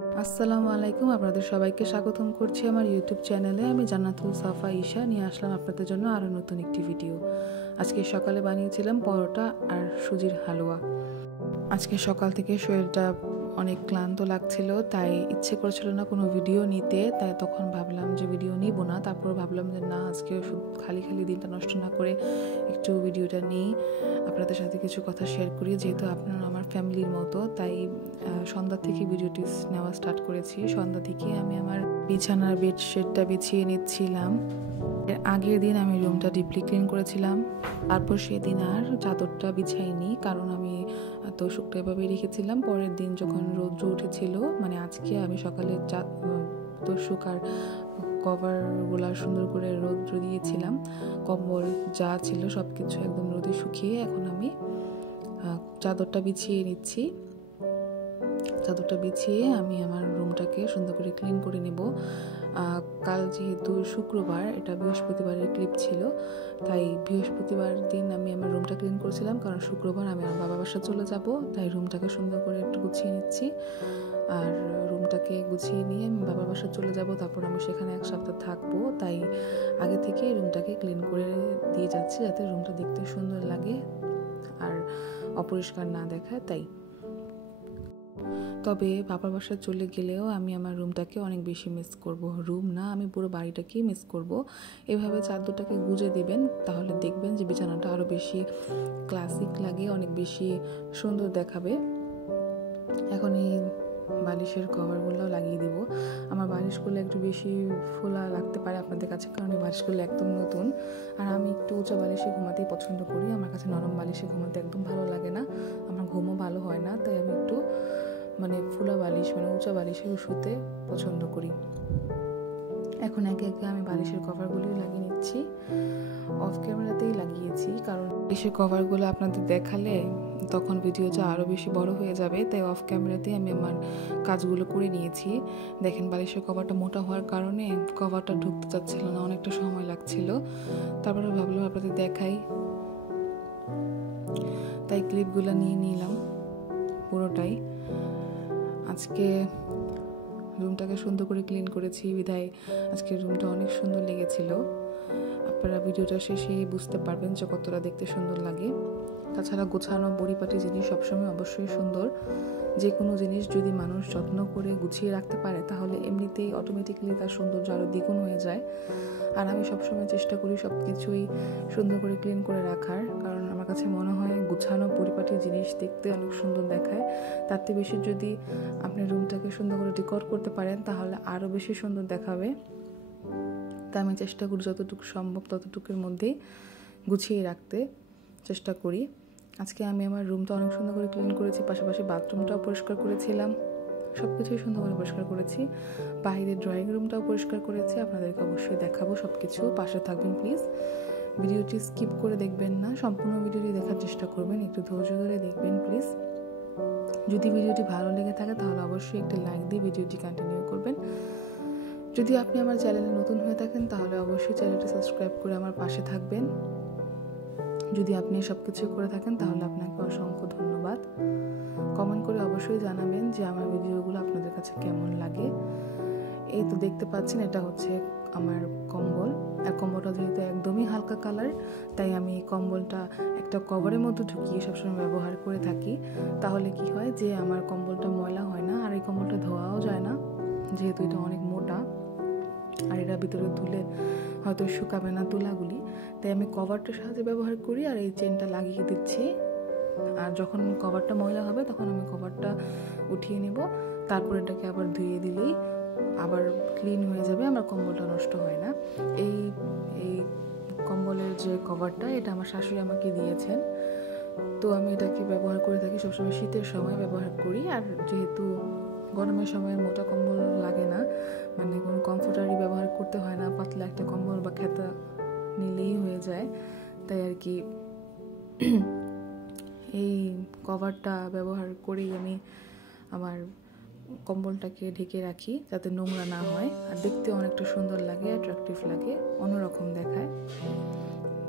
আসসালামু আলাইকুম, আপনাদের সবাইকে স্বাগতম করছি আমার ইউটিউব চ্যানেলে। আমি জান্নাতুল সাফা ঈশা নিয়ে আসলাম আপনাদের জন্য আরও নতুন একটি ভিডিও। আজকে সকালে বানিয়েছিলাম পরোটা আর সুজির হালুয়া। আজকে সকাল থেকে শরীরটা অনেক ক্লান্ত লাগছিল, তাই ইচ্ছে করছিল না কোনো ভিডিও নিতে। তাই তখন ভাবলাম যে ভিডিও নিব না, তারপর ভাবলাম যে না, আজকে খালি খালি দিনটা নষ্ট না করে একটু ভিডিওটা নিই, আপনাদের সাথে কিছু কথা শেয়ার করি। যেহেতু আপনারা আমার ফ্যামিলির মতো, তাই সন্ধ্যা থেকে ভিডিওটি নেওয়া স্টার্ট করেছি। সন্ধ্যা থেকে আমি আমার বিছানার বেডশিটটা বিছিয়ে নিচ্ছিলাম। এর আগের দিন আমি রুমটা ডিপলি ক্লিন করেছিলাম, তারপর সেদিন আর চাদরটা বিছাইনি, কারণ আমি তো শুকনো এভাবে রেখেছিলাম। পরের দিন যখন রৌদ্র উঠেছিল, মানে আজকে আমি সকালে তোষক আর কভারগুলো সুন্দর করে রৌদ্র দিয়েছিলাম। কম্বল যা ছিল সব কিছু একদম রোদে শুকিয়ে এখন আমি চাদরটা বিছিয়ে নিচ্ছি। চাদরটা বিছিয়ে আমি আমার রুমটাকে সুন্দর করে ক্লিন করে নেব। কাল যেহেতু শুক্রবার, এটা বৃহস্পতিবারের ক্লিপ ছিল, তাই বৃহস্পতিবার দিন আমি আমার রুমটা ক্লিন করেছিলাম, কারণ শুক্রবার আমি আমার বাবার বাসা চলে যাব। তাই রুমটাকে সুন্দর করে একটু গুছিয়ে নিচ্ছি। আর রুমটাকে গুছিয়ে নিয়ে আমি বাবার বাসা চলে যাব, তারপর আমি সেখানে এক সপ্তাহ থাকবো। তাই আগে থেকে রুমটাকে ক্লিন করে দিয়ে যাচ্ছি, যাতে রুমটা দেখতে সুন্দর লাগে আর অপরিষ্কার না দেখায়। তাই তবে বাবার বাসায় চলে গেলেও আমি আমার রুমটাকে অনেক বেশি মিস করব। রুম না, আমি পুরো বাড়িটাকেই মিস করব। এভাবে চাদরটাকে গুজে দিবেন, তাহলে দেখবেন যে বিছানাটা আরও বেশি ক্লাসিক লাগে, অনেক বেশি সুন্দর দেখাবে। এখন এই বালিশের কভারগুলো লাগিয়ে দেব। আমার বালিশগুলো একটু বেশি ফোলা লাগতে পারে আপনাদের কাছে, কারণ এই বালিশগুলো একদম নতুন। আর আমি একটু উঁচা বালিশে ঘুমাতেই পছন্দ করি, আমার কাছে নরম বালিশে ঘুমাতে একদম ভালো লাগে না, আমার ঘুমও ভালো হয় না। তাই আমি একটু ফুলা বালিশ, উঁচা বালিশে শুতে পছন্দ করি। এখন একে একে আমি বালিশের কভারগুলি লাগিয়ে নিচ্ছি। অফ ক্যামেরাতেই লাগিয়েছি, কারণ বালিশের কভারগুলো আপনাদের দেখালে তখন ভিডিওটা আরও বেশি বড় হয়ে যাবে। তাই অফ ক্যামেরাতেই আমি আমার কাজগুলো করে নিয়েছি। দেখেন, বালিশের কভারটা মোটা হওয়ার কারণে কভারটা ঢুকতে চাচ্ছিল না, অনেকটা সময় লাগছিল। তারপরে ভাবলাম আপনাদের দেখাই, তাই ক্লিপগুলো নিয়ে নিলাম পুরোটাই। আজকে রুমটাকে সুন্দর করে ক্লিন করেছি বিধায় আজকে রুমটা অনেক সুন্দর লেগেছিল। আপনারা ভিডিওটা শেষেই বুঝতে পারবেন যে কতটা দেখতে সুন্দর লাগে। তাছাড়া গোছানো পরিপাটি জিনিস সবসময় অবশ্যই সুন্দর। যে কোনো জিনিস যদি মানুষ যত্ন করে গুছিয়ে রাখতে পারে, তাহলে এমনিতেই অটোমেটিক্যালি তার সৌন্দর্য আরও দ্বিগুণ হয়ে যায়। আর আমি সবসময় চেষ্টা করি সব কিছুই সুন্দর করে ক্লিন করে রাখার, কারণ আমার কাছে মনে হয় গুছানো পরিপাটি জিনিস দেখতে অনেক সুন্দর দেখায়। তার থেকে বেশি যদি আপনি রুমটাকে সুন্দর করে ডেকোর করতে পারেন, তাহলে আরও বেশি সুন্দর দেখাবে। তাই আমি চেষ্টা করি যতটুকু সম্ভব ততটুকুর মধ্যেই গুছিয়ে রাখতে চেষ্টা করি। আজকে আমি আমার রুমটা অনেক সুন্দর করে ক্লিন করেছি, পাশাপাশি বাথরুমটাও পরিষ্কার করেছিলাম। সব কিছুই সুন্দর করে পরিষ্কার করেছি। বাইরের ড্রয়িং রুমটাও পরিষ্কার করেছি, আপনাদেরকে অবশ্যই দেখাবো সব কিছু। পাশে থাকবেন প্লিজ, ভিডিওটি স্কিপ করে দেখবেন না, সম্পূর্ণ ভিডিওটি দেখার চেষ্টা করবেন, একটু ধৈর্য ধরে দেখবেন প্লিজ। যদি ভিডিওটি ভালো লেগে থাকে তাহলে অবশ্যই একটি লাইক দিয়ে ভিডিওটি কন্টিনিউ করবেন। যদি আপনি আমার চ্যানেলে নতুন হয়ে থাকেন তাহলে অবশ্যই চ্যানেলটি সাবস্ক্রাইব করে আমার পাশে থাকবেন। যদি আপনি সব কিছু করে থাকেন তাহলে আপনাকে অসংখ্য ধন্যবাদ। কমেন্ট করে অবশ্যই জানাবেন যে আমার ভিডিওগুলো আপনাদের কাছে কেমন লাগে। এই তো দেখতে পাচ্ছেন, এটা হচ্ছে আমার কম্বল। আর কম্বলটা যেহেতু একদমই হালকা কালার, তাই আমি এই কম্বলটা একটা কভারের মধ্যে ঢুকিয়ে সবসময় ব্যবহার করে থাকি। তাহলে কি হয় যে আমার কম্বলটা ময়লা হয় না, আর এই কম্বলটা ধোয়াও যায় না, যেহেতু এটা অনেক মোটা আর এটার ভিতরে ধুলে হয়তো শুকাবে না তুলাগুলি। তাই আমি কভারটার সাহায্যে ব্যবহার করি আর এই চেনটা লাগিয়ে দিচ্ছি। আর যখন কভারটা ময়লা হবে তখন আমি কভারটা উঠিয়ে নেব, তারপর এটাকে আবার ধুয়ে দিলেই আবার ক্লিন হয়ে যাবে, আমার কম্বলটা নষ্ট হয় না। এই এই কম্বলের যে কভারটা, এটা আমার শাশুড়ি আমাকে দিয়েছেন, তো আমি এটাকে ব্যবহার করে থাকি সবসময়। শীতের সময় ব্যবহার করি, আর যেহেতু গরমের সময় মোটা কম্বল লাগে না, কোনো কমফোর্টারই ব্যবহার করতে হয় না, পাতলা একটা কম্বল বা খেতা নিলেই হয়ে যায়। তাই আর কি এই কভারটা ব্যবহার করেই আমি আমার কম্বলটাকে ঢেকে রাখি, যাতে নোংরা না হয় আর দেখতে অনেকটা সুন্দর লাগে, অ্যাট্রাকটিভ লাগে, অন্যরকম দেখায়।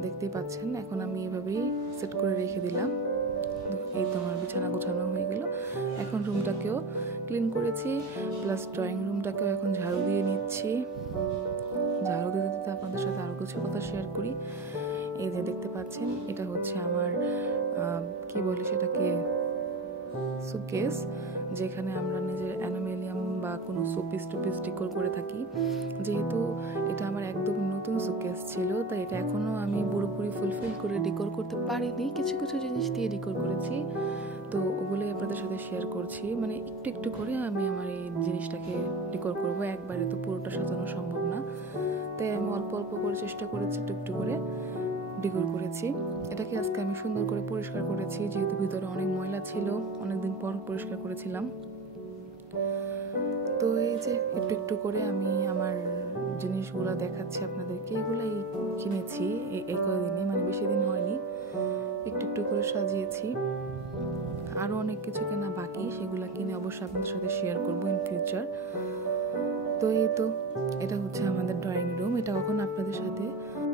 দেখতেই পাচ্ছেন, এখন আমি এভাবেই সেট করে রেখে দিলাম। এই তো আমার বিছানা গোছানো হয়ে গেল। এখন রুমটাকেও ক্লিন করেছি, প্লাস ড্রয়িং রুমটাকেও এখন ঝাড়ু দিয়ে নিচ্ছি। ঝাড়ু দিতে দিতে আপনাদের সাথে আরও কিছু কথা শেয়ার করি। এই যে দেখতে পাচ্ছেন, এটা হচ্ছে আমার কি বলে সেটাকে, সুকেস, যেখানে আমরা নিজের অ্যানোমেলিয়াম বা কোনো শোপিস টুপিস ডিকোর করে থাকি। যেহেতু এটা আমার একদম নতুন সুকেস ছিল, তাই এটা এখনও আমি পুরোপুরি ফুলফিল করে ডিকোর করতে পারিনি। কিছু কিছু জিনিস দিয়ে ডিকোর করেছি, তো ওগুলোই আপনাদের সাথে শেয়ার করছি। মানে একটু একটু করে আমি আমার এই জিনিসটাকে ডিকোর করবো, একবারে তো পুরোটা সাজানো সম্ভব না, তাই আমি অল্প অল্প করে চেষ্টা করেছি, একটু একটু করে ডিকোর করেছি। এটাকে আজকে আমি সুন্দর করে পরিষ্কার করেছি, যেহেতু ভিতরে অনেক ময়লা ছিল, অনেকদিন পর পরিষ্কার করেছিলাম। তো এই যে একটু একটু করে আমি আমার জিনিসগুলো দেখাচ্ছি আপনাদেরকে। এগুলাই কিনেছি এই কয়েকদিনে, মানে বেশি দিন হয়নি, একটু একটু করে সাজিয়েছি। আরও অনেক কিছু কেনা বাকি, সেগুলো কিনে অবশ্যই আপনাদের সাথে শেয়ার করবো ইন ফিউচার। তো এই তো এটা হচ্ছে আমাদের ড্রয়িং রুম। এটা কখনো আপনাদের সাথে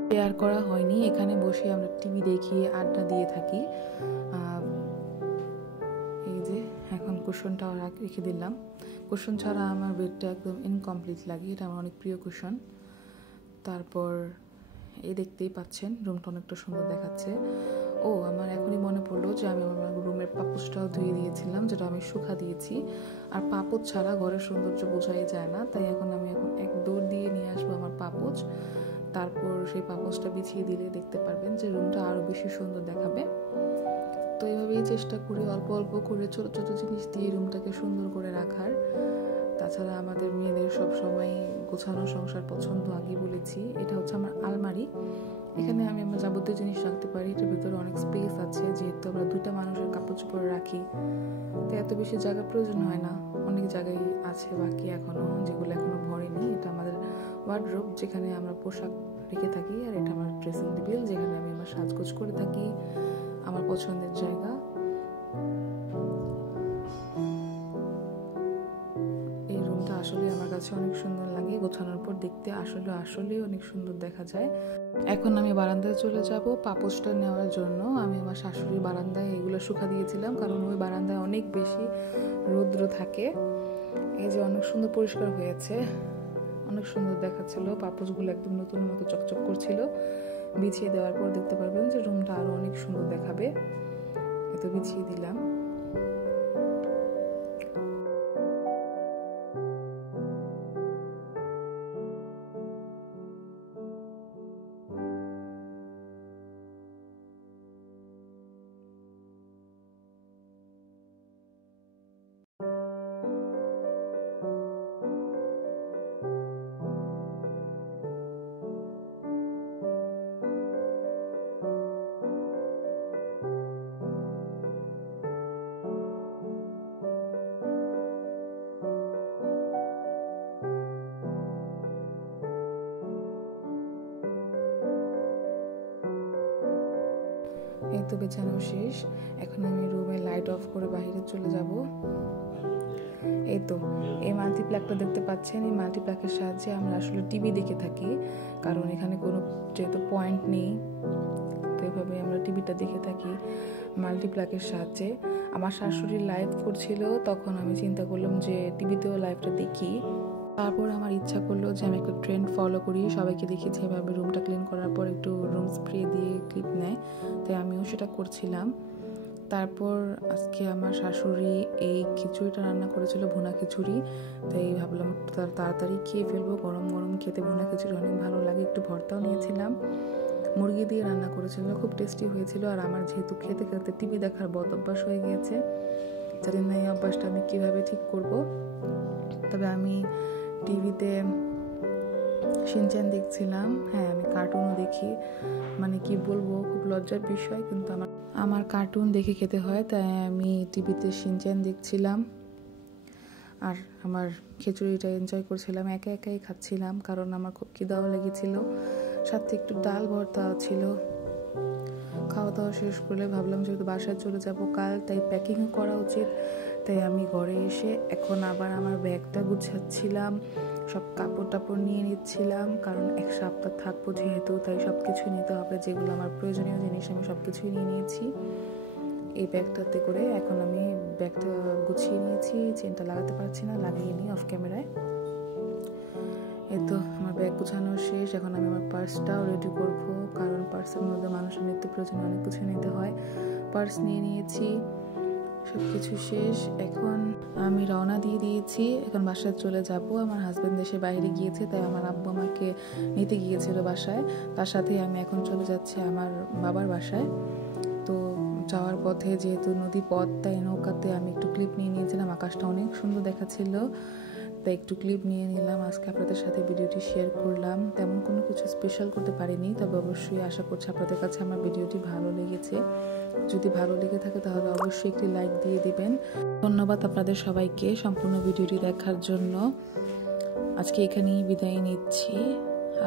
শেয়ার করা হয়নি। এখানে বসে আমরা টিভি দেখি, আড্ডা দিয়ে থাকি। এই যে এখন কুশনটাও রেখে দিলাম। কুশন ছাড়া আমার বেডটা একদম ইনকমপ্লিট লাগে, এটা আমার অনেক প্রিয় কুশন। তারপর এই দেখতেই পাচ্ছেন রুমটা অনেকটা সুন্দর দেখাচ্ছে। ও, আমার এখনই মনে পড়লো যে আমি আমার রুমের পাপোশটাও ধুয়ে দিয়েছিলাম, যেটা আমি শুকা দিয়েছি। আর পাপোশ ছাড়া ঘরের সৌন্দর্য বোঝাই যায় না, তাই এখন এক দৌড় দিয়ে নিয়ে আসবো আমার পাপোশ। তারপর সেই পাপোশটা বিছিয়ে দিলে দেখতে পারবেন যে রুমটা আরও বেশি সুন্দর দেখাবে। তো এইভাবেই চেষ্টা করি অল্প অল্প করে ছোটো ছোটো জিনিস দিয়ে রুমটাকে সুন্দর করে রাখার। তাছাড়া আমাদের মেয়েদের সবসময় গোছানো সংসার পছন্দ, আগে বলেছি। এটা হচ্ছে আমার আলমারি, এখানে আমি আমার যাবতীয় জিনিস রাখতে পারি। এটার ভিতরে অনেক স্পেস আছে, যেহেতু আমরা 2টা মানুষের কাপড় চোপড় রাখি, তো এত বেশি জায়গার প্রয়োজন হয় না। অনেক জায়গায় আছে বাকি এখনও, যেগুলো এখনও ভরেনি। এটা আমাদের ওয়ার্ডরোব, যেখানে আমরা পোশাক রেখে থাকি। আর এটা আমার ড্রেসিং টেবিল, যেখানে আমি আমার সাজগোজ করে থাকি, আমার পছন্দের জায়গা। এই রুমটা আসলে আমার কাছে অনেক সুন্দর লাগে, গোছানোর পর দেখতে আসলেই অনেক সুন্দর দেখা যায়। এখন আমি বারান্দায় চলে যাব পাপোশটা নেওয়ার জন্য। আমি আমার শাশুড়ির বারান্দায় এগুলো শুকা দিয়েছিলাম, কারণ ওই বারান্দায় অনেক বেশি রৌদ্র থাকে। এই যে অনেক সুন্দর পরিষ্কার হয়েছে, অনেক সুন্দর দেখাচ্ছিল। পাপোশগুলো একদম নতুন মতো চকচক করছিল। বিছিয়ে দেওয়ার পর দেখতে পারবেন যে রুমটা আরো অনেক সুন্দর দেখাবে। এত বিছিয়ে দিলাম। এই তো বেছানো শেষ। এখন আমি রুমে লাইট অফ করে বাইরে চলে যাব। এই তো এই মাল্টিপ্ল্যাকটা দেখতে পাচ্ছেন, এই মাল্টিপ্ল্যাকের সাহায্যে আমরা আসলে টিভি দেখে থাকি, কারণ এখানে কোনো যেহেতু পয়েন্ট নেই, তো এভাবে আমরা টিভিটা দেখে থাকি মাল্টিপ্ল্যাকের সাহায্যে। আমার শাশুড়ি লাইভ করছিল, তখন আমি চিন্তা করলাম যে টিভিতেও লাইভটা দেখি। তারপর আমার ইচ্ছা করলো যে আমি একটা ট্রেন্ড ফলো করি, সবাইকে দেখেছি এভাবে রুমটা ক্লিন করার পর একটু রুম স্প্রে দিয়ে ক্লিপ নেয়, তাই আমিও সেটা করছিলাম। তারপর আজকে আমার শাশুড়ি এই খিচুড়িটা রান্না করেছিল, ভুনা খিচুড়ি, তাই ভাবলাম তাড়াতাড়ি খেয়ে ফেলবো। গরম গরম খেতে ভুনা খিচুড়ি অনেক ভালো লাগে। একটু ভর্তাও নিয়েছিলাম, মুরগি দিয়ে রান্না করেছিল, খুব টেস্টি হয়েছিল। আর আমার যেহেতু খেতে খেতে টিভি দেখার বদ অভ্যাস হয়ে গিয়েছে, জানি না এই অভ্যাসটা আমি কীভাবে ঠিক করব। তবে আমি টিভিতে শিনচ্যান দেখছিলাম। হ্যাঁ, আমি কার্টুনও দেখি, মানে কি বলবো, খুব লজ্জার বিষয়, কিন্তু আমার কার্টুন দেখে খেতে হয়, তাই আমি টিভিতে শিনচ্যান দেখছিলাম আর আমার খিচুড়িটা এনজয় করছিলাম। একা একাই খাচ্ছিলাম, কারণ আমার খুব খিদাও লেগেছিল, সাথে একটু ডাল ভর্তা ছিল। খাওয়া দাওয়া শেষ করলে ভাবলাম যেহেতু বাসায় চলে যাব কাল, তাই প্যাকিংও করা উচিত। তাই আমি ঘরে এসে এখন আবার আমার ব্যাগটা গুছাচ্ছিলাম, সব কাপড় টাপড় নিয়ে নিচ্ছিলাম, কারণ 1 সপ্তাহ থাকবো যেহেতু, তাই সব কিছুই নিতে হবে। যেগুলো আমার প্রয়োজনীয় জিনিস আমি সব কিছুই নিয়ে নিয়েছি। এই ব্যাগটাতে করে এখন আমি ব্যাগটা গুছিয়ে নিয়েছি, চেনটা লাগাতে পারছি না, লাগিয়ে নিই অফ ক্যামেরায়। এই তো আমার ব্যাগ গুছানো শেষ। এখন আমি আমার পার্সটাও রেডি করব, কারণ পার্সের মধ্যে মানুষের নিত্য প্রয়োজনে অনেক কিছু নিতে হয়। পার্স নিয়ে নিয়েছি, সব কিছু শেষ। এখন আমি রওনা দিয়ে দিয়েছি, এখন বাসায় চলে যাব। আমার হাজব্যান্ড দেশে বাইরে গিয়েছে, তাই আমার আব্বু আমাকে নিতে গিয়েছিল বাসায়। তার সাথে আমি এখন চলে যাচ্ছি আমার বাবার বাসায়। তো যাওয়ার পথে যেহেতু নদী পথ, তাই নৌকাতে আমি একটু ক্লিপ নিয়ে নিয়েছিলাম। আকাশটা অনেক সুন্দর দেখাচ্ছিল, তাই একটু ক্লিপ নিয়ে নিলাম। আজকে আপনাদের সাথে ভিডিওটি শেয়ার করলাম। তেমন কোনো কিছু স্পেশাল করতে পারিনি, তবে অবশ্যই আশা করছি আপনাদের কাছে আমার ভিডিওটি ভালো লেগেছে। যদি ভালো লেগে থাকে তাহলে অবশ্যই একটি লাইক দিয়ে দিবেন। ধন্যবাদ আপনাদের সবাইকে সম্পূর্ণ ভিডিওটি দেখার জন্য। আজকে এখানেই বিদায় নিচ্ছি।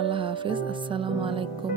আল্লাহ হাফেজ। আসসালামু আলাইকুম।